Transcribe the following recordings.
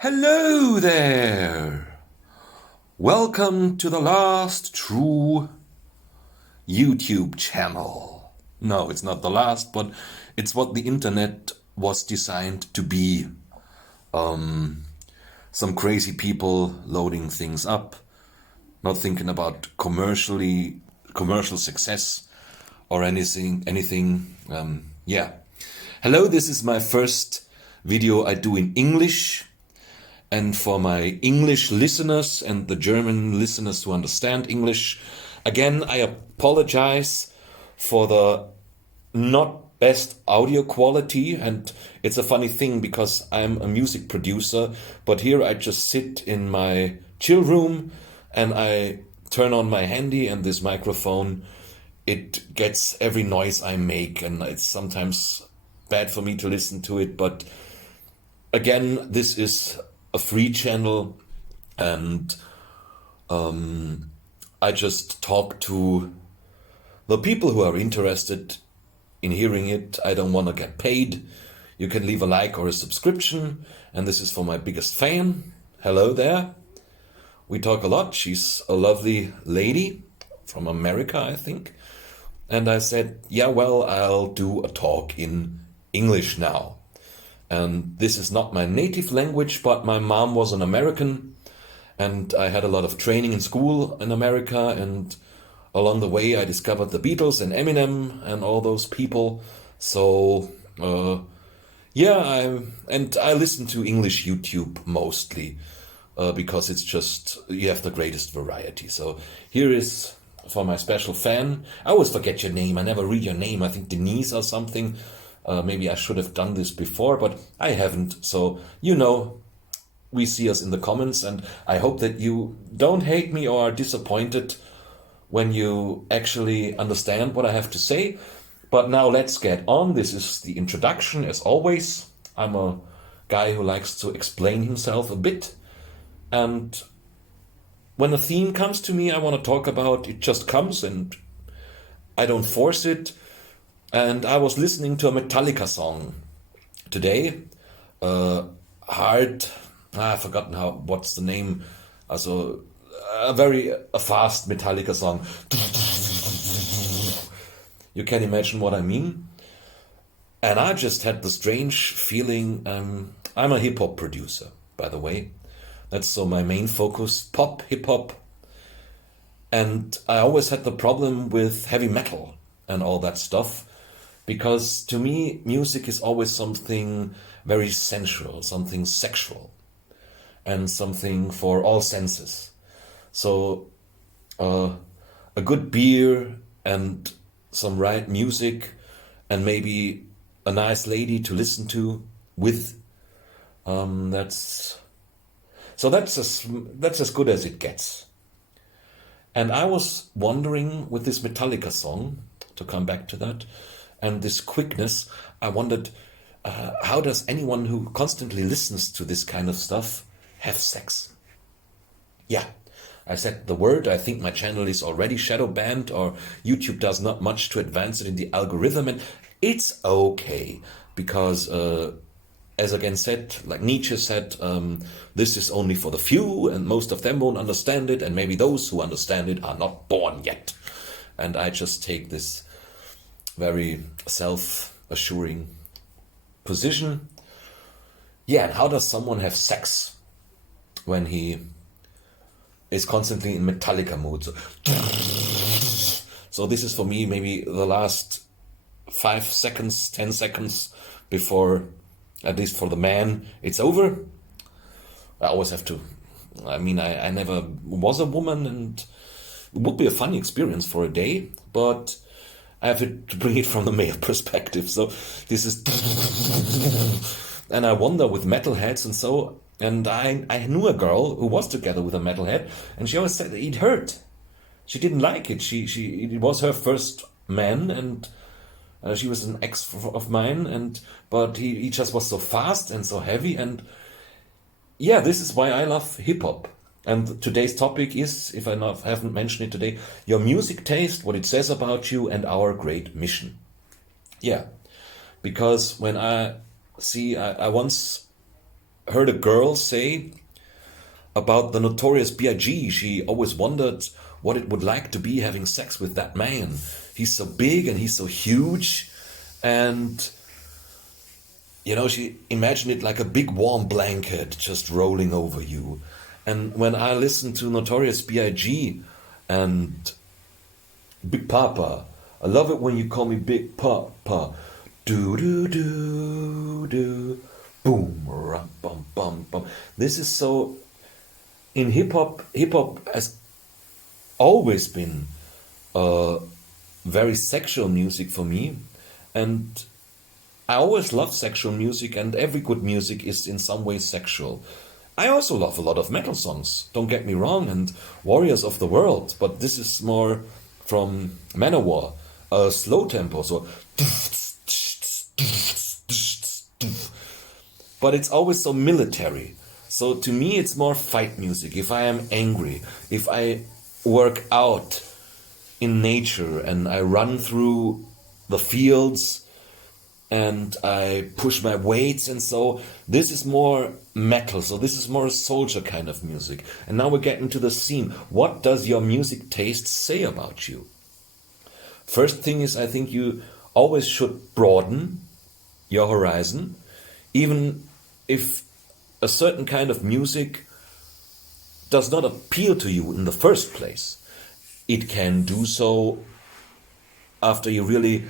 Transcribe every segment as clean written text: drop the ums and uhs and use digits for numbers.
Hello there! Welcome to the last true YouTube channel. No, it's not the last, but it's what the internet was designed to be. Some crazy people loading things up, not thinking about commercial success or anything. Yeah. Hello, this is my first video I do in English. And for my English listeners and the German listeners who understand English, again, I apologize for the not best audio quality. And it's a funny thing because I'm a music producer, but here I just sit in my chill room and I turn on my handy and this microphone, it gets every noise I make, and it's sometimes bad for me to listen to it. But again, this is a free channel, and I just talk to the people who are interested in hearing it. I don't want to get paid. You can leave a like or a subscription, and this is for my biggest fan. Hello there. We talk a lot. She's a lovely lady from America, I think. And I said, yeah, well, I'll do a talk in English now. And this is not my native language, but my mom was an American, and I had a lot of training in school in America, and along the way I discovered the Beatles and Eminem and all those people. So I listen to English YouTube mostly because it's just, you have the greatest variety. So here is for my special fan. I always forget your name. I never read your name. I think Denise or something. Maybe I should have done this before, but I haven't. So, we see us in the comments, and I hope that you don't hate me or are disappointed when you actually understand what I have to say. But now let's get on. This is the introduction, as always. I'm a guy who likes to explain himself a bit. And when a theme comes to me, I want to talk about, it just comes, and I don't force it. And I was listening to a Metallica song today. I've forgotten what's the name. Also, a fast Metallica song. You can imagine what I mean. And I just had the strange feeling. I'm a hip hop producer, by the way. That's so my main focus, pop, hip hop. And I always had the problem with heavy metal and all that stuff. Because to me, music is always something very sensual, something sexual, and something for all senses. So a good beer and some right music and maybe a nice lady to listen to with, that's as good as it gets. And I was wondering with this Metallica song, to come back to that, and this quickness, I wondered, how does anyone who constantly listens to this kind of stuff have sex? Yeah, I said the word. I think my channel is already shadow banned, or YouTube does not much to advance it in the algorithm, and it's okay, because as again said, like Nietzsche said, this is only for the few, and most of them won't understand it, and maybe those who understand it are not born yet. And I just take this very self-assuring position. Yeah, and how does someone have sex when he is constantly in Metallica mood? So this is for me maybe the last 5 seconds, 10 seconds before, at least for the man, it's over. I always have to, I never was a woman, and it would be a funny experience for a day, but I have to bring it from the male perspective. So this is, and I wonder with metalheads and so, and I knew a girl who was together with a metalhead, and she always said it hurt. She didn't like it. It was her first man, and she was an ex of mine, but he just was so fast and so heavy, and yeah, this is why I love hip hop. And today's topic is, if I haven't mentioned it today, your music taste, what it says about you, and our great mission. Yeah, because when I once heard a girl say about the Notorious B.I.G. She always wondered what it would like to be having sex with that man. He's so big and he's so huge, and she imagined it like a big warm blanket just rolling over you. And when I listen to Notorious B.I.G. and Big Papa, I love it when you call me Big Papa. Do do do do, boom, rum, bum bum bum. This is so. In hip hop has always been very sexual music for me, and I always love sexual music, and every good music is in some way sexual. I also love a lot of metal songs, don't get me wrong, and Warriors of the World, but this is more from Manowar, a slow tempo, so. But it's always so military. So to me, it's more fight music. If I am angry, if I work out in nature and I run through the fields and I push my weights, and so this is more metal. So this is more a soldier kind of music. And now we're getting to the scene. What does your music taste say about you? First thing is, I think you always should broaden your horizon, even if a certain kind of music does not appeal to you in the first place. It can do so after you really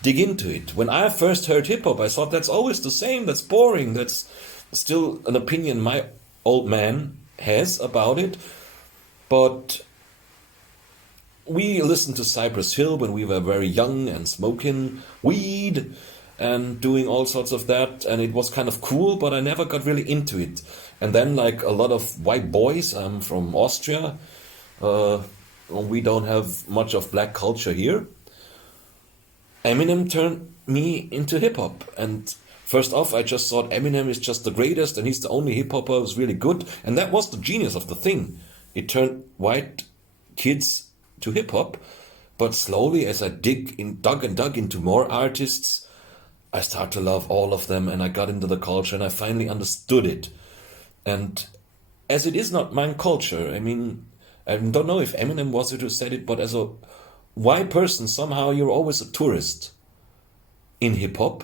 dig into it. When I first heard hip-hop, I thought that's always the same, that's boring, that's still an opinion my old man has about it. But we listened to Cypress Hill when we were very young and smoking weed and doing all sorts of that, and it was kind of cool, but I never got really into it. And then, like a lot of white boys, I'm from Austria, we don't have much of black culture here. Eminem turned me into hip-hop, and first off, I just thought Eminem is just the greatest, and he's the only hip-hopper who's really good, and that was the genius of the thing. It turned white kids to hip-hop, but slowly, as I dug into more artists, I started to love all of them, and I got into the culture, and I finally understood it. And as it is not my culture, I mean, I don't know if Eminem was it who said it, but as a white person, somehow you're always a tourist in hip-hop.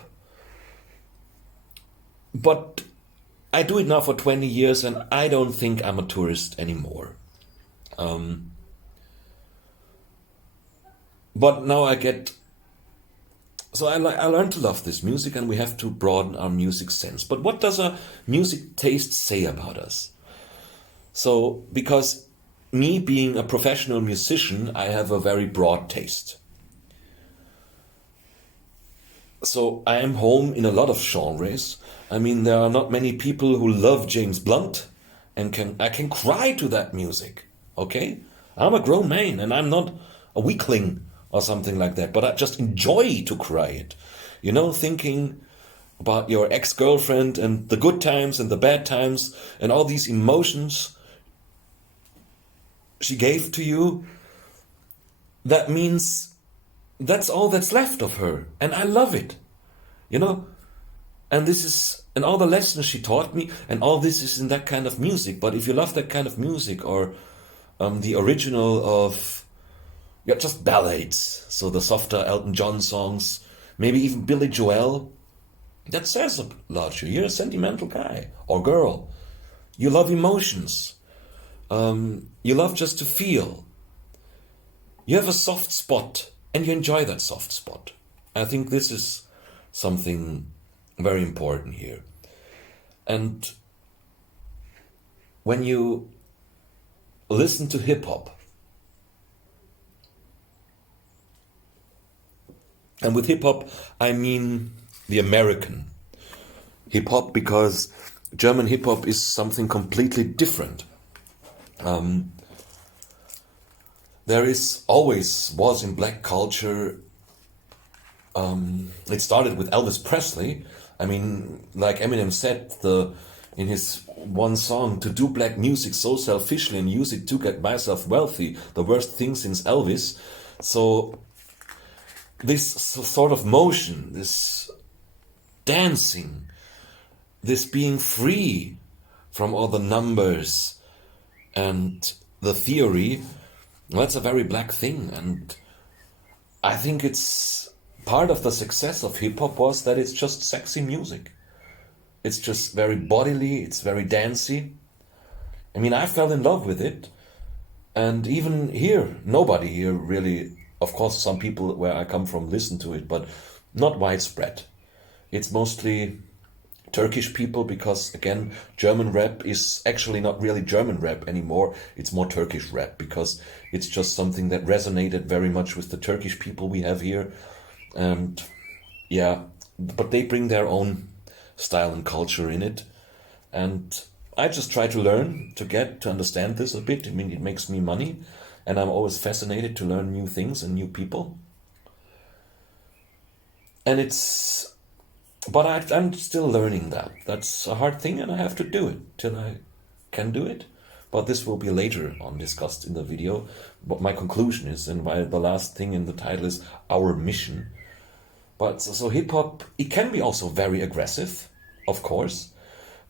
But I do it now for 20 years, and I don't think I'm a tourist anymore. But now I get... So I learned to love this music, and we have to broaden our music sense. But what does a music taste say about us? So, because me being a professional musician, I have a very broad taste. So I am home in a lot of genres. I mean, there are not many people who love James Blunt, and I can cry to that music, okay? I'm a grown man, and I'm not a weakling or something like that, but I just enjoy to cry it. You know, thinking about your ex-girlfriend and the good times and the bad times and all these emotions she gave to you, that means that's all that's left of her. And I love it, you know? And all the lessons she taught me, and all this is in that kind of music. But if you love that kind of music, or the original of just ballads, so the softer Elton John songs, maybe even Billy Joel, that says a lot. You're a sentimental guy or girl. You love emotions. You love just to feel. You have a soft spot, and you enjoy that soft spot. I think this is something very important here. And when you listen to hip-hop, and with hip-hop, I mean the American hip-hop, because German hip-hop is something completely different. There was in black culture, it started with Elvis Presley. I mean, like Eminem said in his one song, to do black music so selfishly and use it to get myself wealthy, the worst thing since Elvis. So this sort of motion, this dancing, this being free from all the numbers and the theory, well, that's a very black thing. And I think it's part of the success of hip hop was that it's just sexy music. It's just very bodily, it's very dancey. I mean, I fell in love with it. And even here, nobody here really, of course, some people where I come from listen to it, but not widespread. It's mostly Turkish people because, again, German rap is actually not really German rap anymore. It's more Turkish rap because it's just something that resonated very much with the Turkish people we have here. And yeah, but they bring their own style and culture in it. And I just try to learn, to get to understand this a bit. I mean, it makes me money, and I'm always fascinated to learn new things and new people. And I'm still learning that. That's a hard thing, and I have to do it till I can do it. But this will be later on discussed in the video. What my conclusion is, and why the last thing in the title is our mission. But so hip hop, it can be also very aggressive, of course.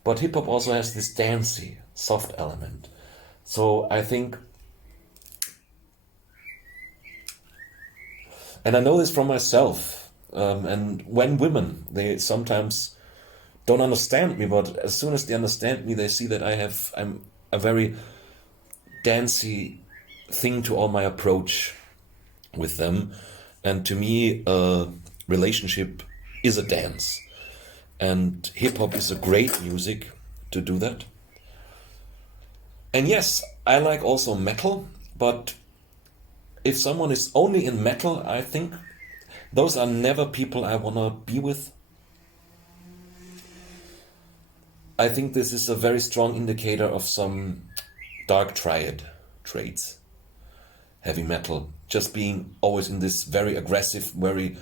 But hip hop also has this dancey, soft element. So I think, and I know this from myself, and when women, they sometimes don't understand me, but as soon as they understand me, they see that I'm a very dancey thing to all my approach with them. And to me, a relationship is a dance. And hip-hop is a great music to do that. And yes, I like also metal, but if someone is only in metal, I think those are never people I want to be with. I think this is a very strong indicator of some dark triad traits. Heavy metal, just being always in this very aggressive, very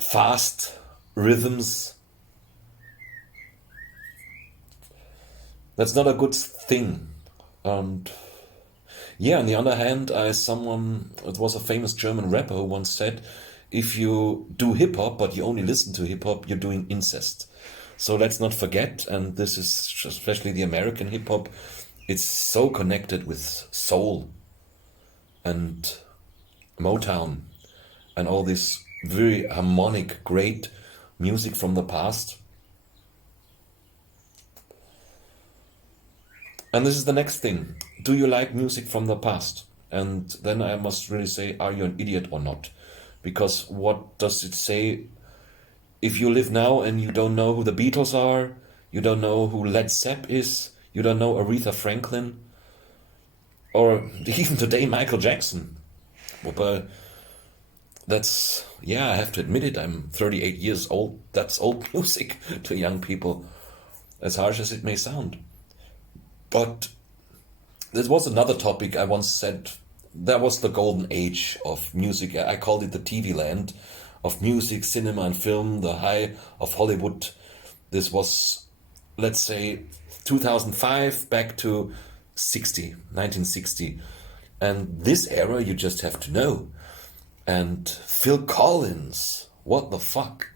fast rhythms. That's not a good thing. And yeah, on the other hand, it was a famous German rapper who once said, if you do hip hop, but you only listen to hip hop, you're doing incest. So let's not forget, and this is especially the American hip hop, it's so connected with soul and Motown and all this very harmonic, great music from the past. And this is the next thing. Do you like music from the past? And then I must really say, are you an idiot or not? Because what does it say if you live now and you don't know who the Beatles are, you don't know who Led Zepp is, you don't know Aretha Franklin, or even today Michael Jackson? But that's, yeah, I have to admit it, I'm 38 years old. That's old music to young people, as harsh as it may sound. But there was another topic I once said, that was the golden age of music. I called it the TV land of music, cinema and film, the high of Hollywood. This was, let's say, 2005 back to 1960. And this era you just have to know. And Phil Collins, what the fuck?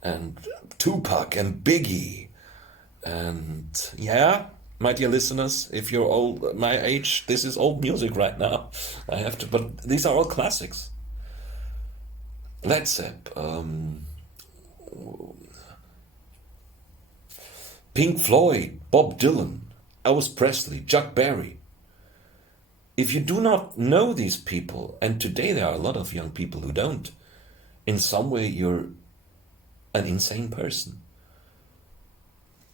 And Tupac and Biggie. And yeah, my dear listeners, if you're old, my age, this is old music right now. I have to, but these are all classics. Led Zepp, Pink Floyd, Bob Dylan, Elvis Presley, Chuck Berry. If you do not know these people, and today there are a lot of young people who don't, in some way you're an insane person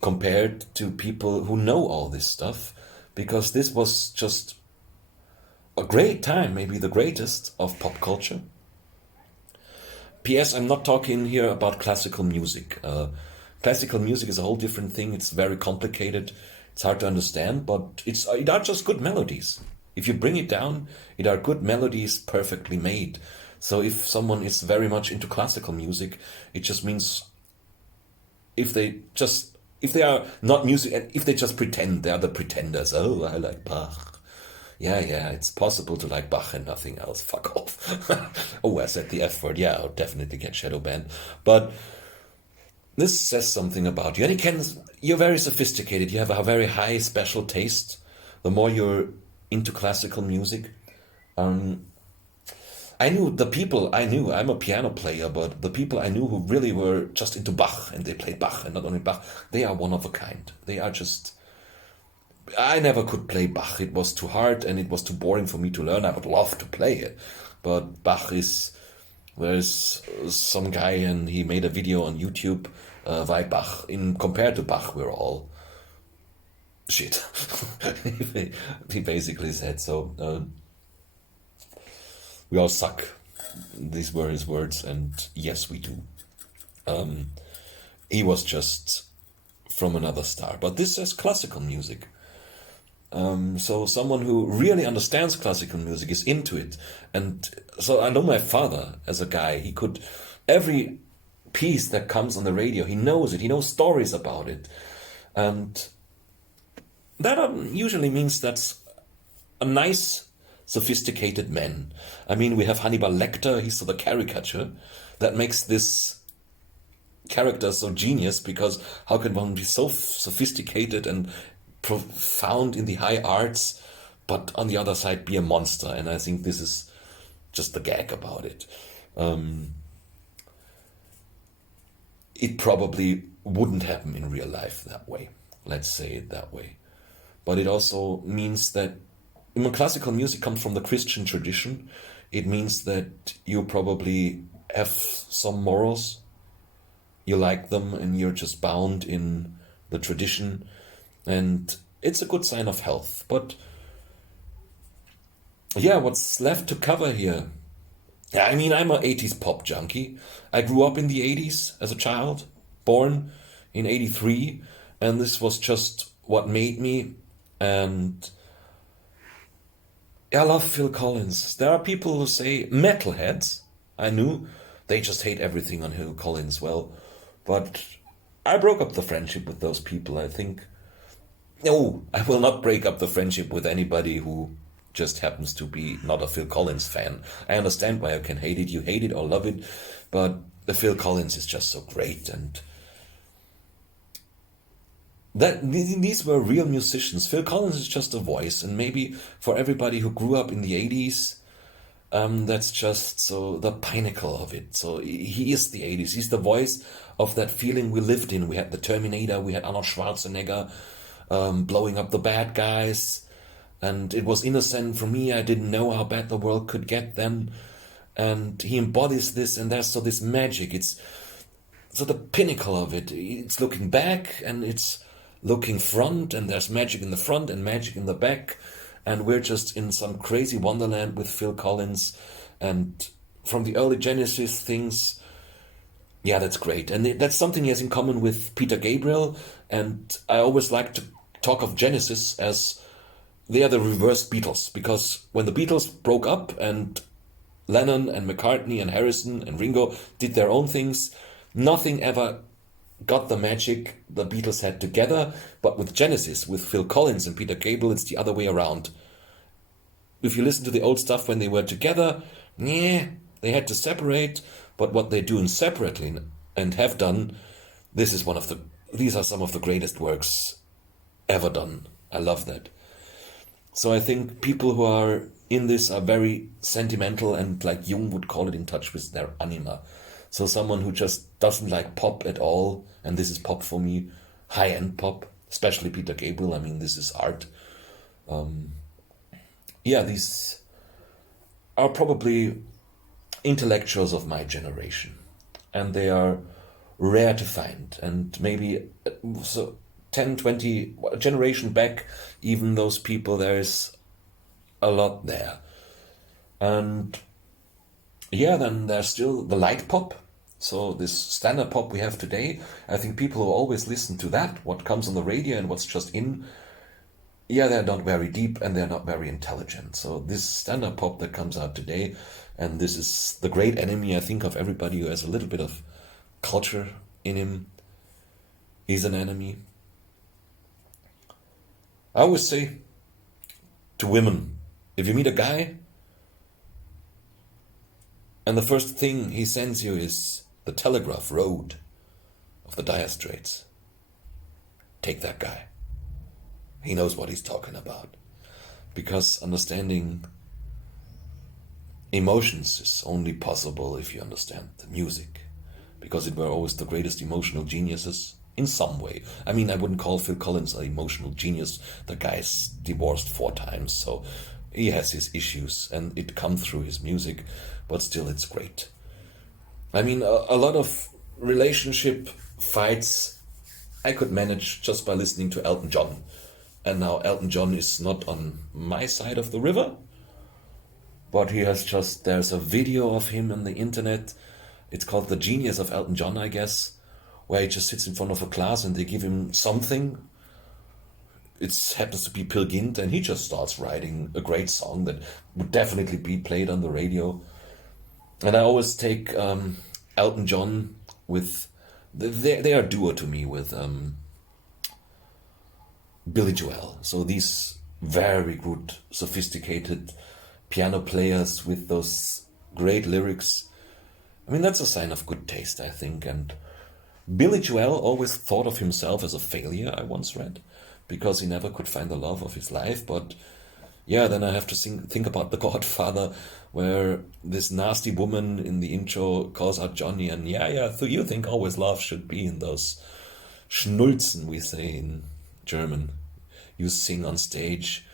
compared to people who know all this stuff, because this was just a great time, maybe the greatest of pop culture. P.S. I'm not talking here about classical music. Classical music is a whole different thing. It's very complicated. It's hard to understand, but it are just good melodies. If you bring it down, it are good melodies, perfectly made. So if someone is very much into classical music, it just means if they are not music, and if they just pretend, they are the pretenders. Oh, I like Bach. Yeah, it's possible to like Bach and nothing else. Fuck off. Oh, I said the F word. Yeah, I'll definitely get shadow banned. But this says something about you. And you're very sophisticated. You have a very high special taste. The more you're into classical music. Um, I knew the people I knew, I'm a piano player, but the people I knew who really were just into Bach and they played Bach and not only Bach, they are one of a kind. They are just. I never could play Bach. It was too hard and it was too boring for me to learn. I would love to play it. But Bach is. There's some guy and he made a video on YouTube why Bach. Compared to Bach, we're all shit. He basically said so. We all suck. These were his words, and yes, we do. He was just from another star. But this is classical music. So someone who really understands classical music is into it. And so I know my father as a guy, he could, every piece that comes on the radio, he knows it, he knows stories about it. And that usually means that's a nice, sophisticated man. I mean, we have Hannibal Lecter, he's the caricature that makes this character so genius, because how can one be so sophisticated and profound in the high arts, but on the other side be a monster? And I think this is just the gag about it. It probably wouldn't happen in real life that way. Let's say it that way. But it also means that classical music comes from the Christian tradition. It means that you probably have some morals. You like them and you're just bound in the tradition. And it's a good sign of health. But yeah, what's left to cover here? I mean, I'm an 80s pop junkie. I grew up in the 80s as a child, born in 83, and this was just what made me. And I love Phil Collins. There are people who say metalheads. I knew they just hate everything on Phil Collins. Well, but I broke up the friendship with those people. I think, no, I will not break up the friendship with anybody who just happens to be not a Phil Collins fan. I understand why you can hate it. You hate it or love it, but the Phil Collins is just so great. And these were real musicians. Phil Collins is just a voice, and maybe for everybody who grew up in the 80s, that's just so the pinnacle of it. So he is the 80s. He's the voice of that feeling we lived in. We had the Terminator, we had Arnold Schwarzenegger blowing up the bad guys, and it was innocent for me. I didn't know how bad the world could get then. And he embodies this, and there's so this magic. It's so the pinnacle of it. It's looking back and it's looking front, and there's magic in the front and magic in the back, and we're just in some crazy wonderland with Phil Collins. And from the early Genesis things, yeah, that's great. And that's something he has in common with Peter Gabriel. And I always like to talk of Genesis as they are the reverse Beatles, because when the Beatles broke up and Lennon and McCartney and Harrison and Ringo did their own things, nothing ever got the magic the Beatles had together. But with Genesis, with Phil Collins and Peter Gabriel, it's the other way around. If you listen to the old stuff when they were together, yeah, they had to separate. But what they're doing separately and have done, these are some of the greatest works ever done. I love that. So I think people who are in this are very sentimental and, like Jung would call it, in touch with their anima. So someone who just doesn't like pop at all, and this is pop for me, high-end pop, especially Peter Gabriel, I mean, this is art. These are probably intellectuals of my generation, and they are rare to find. And maybe so 10, 20 a generation back, even those people, there is a lot there. And yeah, then there's still the light pop. So this standard pop we have today, I think people who always listen to that, what comes on the radio and what's just in, yeah, they're not very deep and they're not very intelligent. So this standard pop that comes out today, and this is the great enemy, I think, of everybody who has a little bit of culture in him, is an enemy. I always say to women, If you meet a guy and the first thing he sends you is the telegraph road of the Dire Straits, take that guy. He knows what he's talking about. Because understanding emotions is only possible if you understand the music. Because it were always the greatest emotional geniuses in some way. I mean, I wouldn't call Phil Collins an emotional genius. The guy's divorced 4 times, so he has his issues, and it comes through his music, but still it's great. I mean, a lot of relationship fights I could manage just by listening to Elton John. And now Elton John is not on my side of the river, but there's a video of him on the internet. It's called The Genius of Elton John, I guess, where he just sits in front of a class and they give him something. It happens to be Peer Gynt, and he just starts writing a great song that would definitely be played on the radio. And I always take Elton John with... They are a duo to me with Billy Joel. So these very good, sophisticated piano players with those great lyrics. I mean, that's a sign of good taste, I think. And Billy Joel always thought of himself as a failure, I once read, because he never could find the love of his life. But yeah, then I have to think about The Godfather, where this nasty woman in the intro calls out Johnny, and so you think always love should be in those Schnulzen, we say in German, you sing on stage.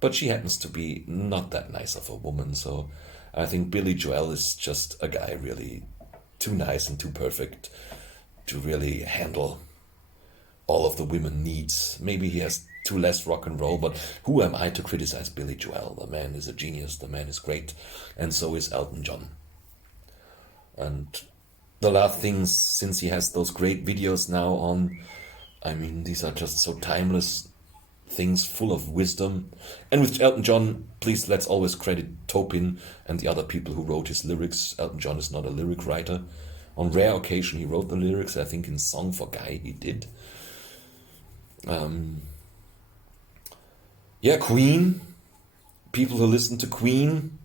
But she happens to be not that nice of a woman, so I think Billy Joel is just a guy really too nice and too perfect to really handle all of the women needs. Maybe he has too less rock and roll, but who am I to criticize Billy Joel? The man is a genius, the man is great, and so is Elton John. And the last things, since he has those great videos now on, I mean, these are just so timeless things, full of wisdom. And with Elton John, please, let's always credit Topin and the other people who wrote his lyrics. Elton John is not a lyric writer. On rare occasion he wrote the lyrics. I think in Song for Guy he did. Queen. People who listen to Queen.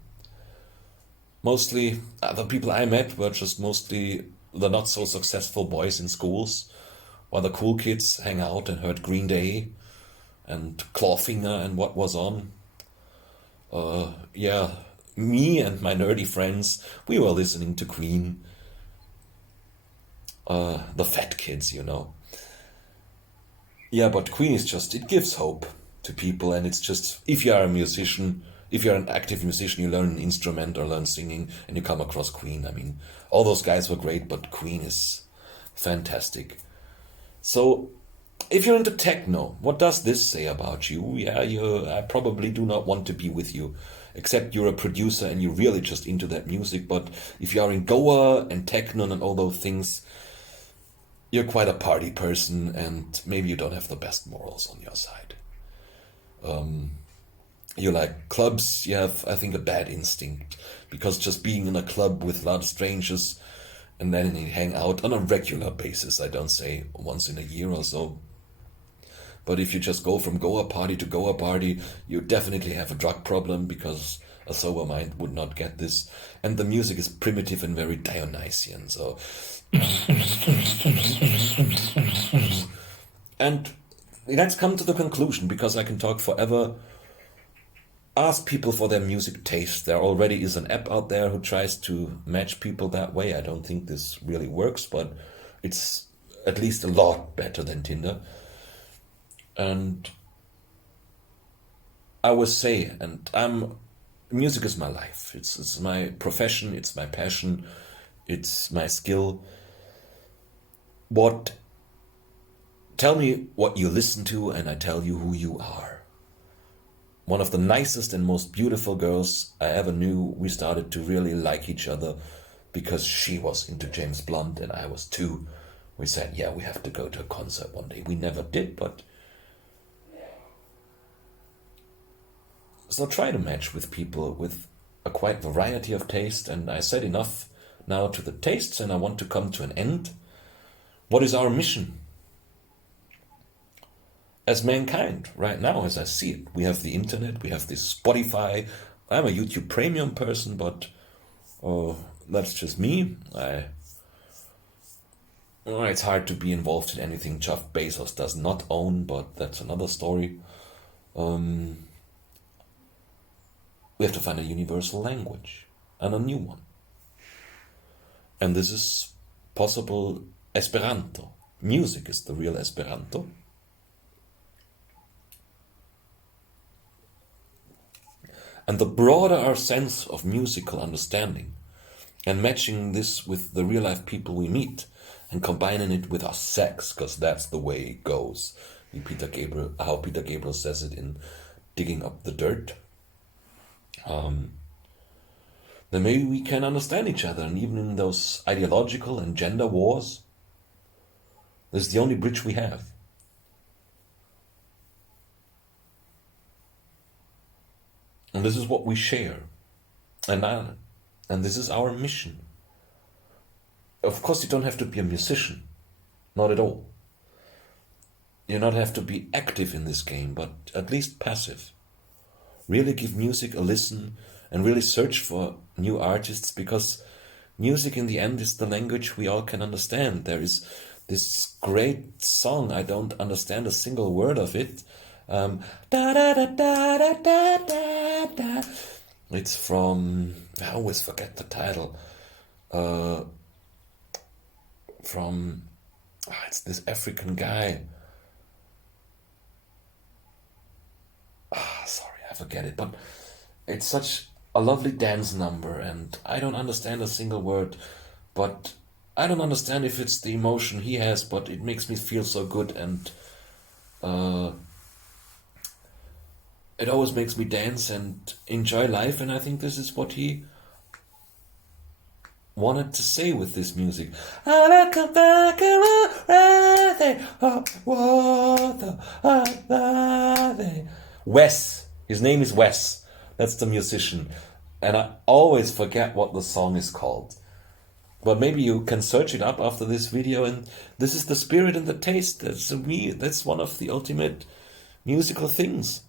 Mostly, the people I met were just mostly the not so successful boys in schools, while the cool kids hang out and heard Green Day and Clawfinger and what was on. Me and my nerdy friends, we were listening to Queen. The fat kids, you know. Yeah, but Queen is just, it gives hope to people, and it's just, if you are a musician, if you're an active musician, you learn an instrument or learn singing, and you come across Queen. I mean, all those guys were great, but Queen is fantastic. So, if you're into techno, what does this say about you? I probably do not want to be with you, except you're a producer and you're really just into that music. But if you are in Goa and techno and all those things, you're quite a party person, and maybe you don't have the best morals on your side. You like clubs, you have, I think, a bad instinct, because just being in a club with a lot of strangers and then you hang out on a regular basis, I don't say once in a year or so, but if you just go from Goa party to Goa party, you definitely have a drug problem, because a sober mind would not get this. And the music is primitive and very Dionysian, so... And let's come to the conclusion, because I can talk forever. Ask people for their music taste. There already is an app out there who tries to match people that way. I don't think this really works, but it's at least a lot better than Tinder. And I would say, music is my life. It's my profession, it's my passion, it's my skill. Tell me what you listen to, and I tell you who you are. One of the nicest and most beautiful girls I ever knew, we started to really like each other because she was into James Blunt and I was too. We said, yeah, we have to go to a concert one day. We never did, but... So try to match with people with a quite variety of taste, and I said enough now to the tastes, and I want to come to an end. What is our mission? as mankind right now, as I see it. We have the internet, we have this Spotify. I'm a YouTube Premium person, but that's just me. It's hard to be involved in anything Jeff Bezos does not own, but that's another story. We have to find a universal language and a new one. And this is possible Esperanto. Music is the real Esperanto. And the broader our sense of musical understanding, and matching this with the real life people we meet, and combining it with our sex, because that's the way it goes. How Peter Gabriel says it in Digging Up the Dirt. Then maybe we can understand each other, and even in those ideological and gender wars, this is the only bridge we have. And this is what we share. And this is our mission. Of course, you don't have to be a musician. Not at all. You don't have to be active in this game, but at least passive. Really give music a listen and really search for new artists, because music in the end is the language we all can understand. There is this great song, I don't understand a single word of it. Da, da, da, da, da, da, da, da. It's from, I always forget the title. It's this African guy. Sorry, I forget it. But it's such a lovely dance number, and I don't understand a single word. But I don't understand if it's the emotion he has, but it makes me feel so good, and it always makes me dance and enjoy life, and I think this is what he wanted to say with this music. Wes. His name is Wes. That's the musician. And I always forget what the song is called. But maybe you can search it up after this video, and this is the spirit and the taste. That's one of the ultimate musical things.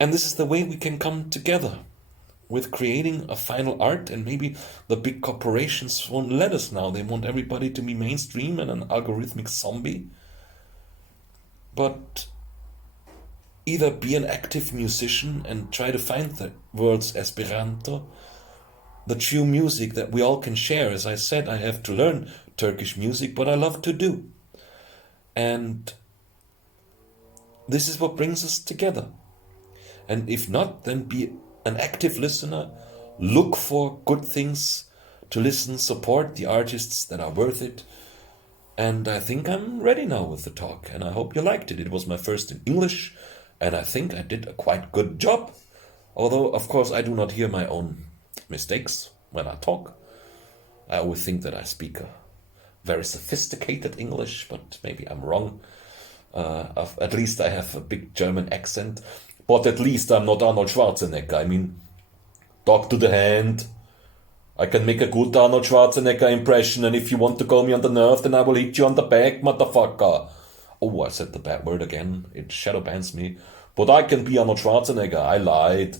And this is the way we can come together with creating a final art. And maybe the big corporations won't let us now. They want everybody to be mainstream and an algorithmic zombie. But either be an active musician and try to find the world's Esperanto, the true music that we all can share. As I said, I have to learn Turkish music, but I love to do. And this is what brings us together. And if not, then be an active listener, look for good things to listen, support the artists that are worth it. And I think I'm ready now with the talk, and I hope you liked it. It was my first in English, and I think I did a quite good job. Although, of course, I do not hear my own mistakes when I talk. I always think that I speak a very sophisticated English, but maybe I'm wrong. At least I have a big German accent. But at least I'm not Arnold Schwarzenegger. I mean, talk to the hand. I can make a good Arnold Schwarzenegger impression, and if you want to go me on the nerve, then I will hit you on the back, motherfucker. Oh, I said the bad word again. It shadow bans me. But I can be Arnold Schwarzenegger. I lied.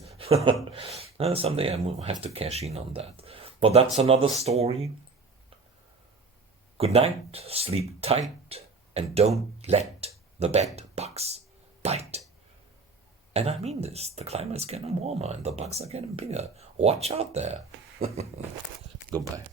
Someday I will have to cash in on that. But that's another story. Good night, sleep tight, and don't let the bed bugs bite. And I mean this. The climate is getting warmer and the bugs are getting bigger. Watch out there. Goodbye.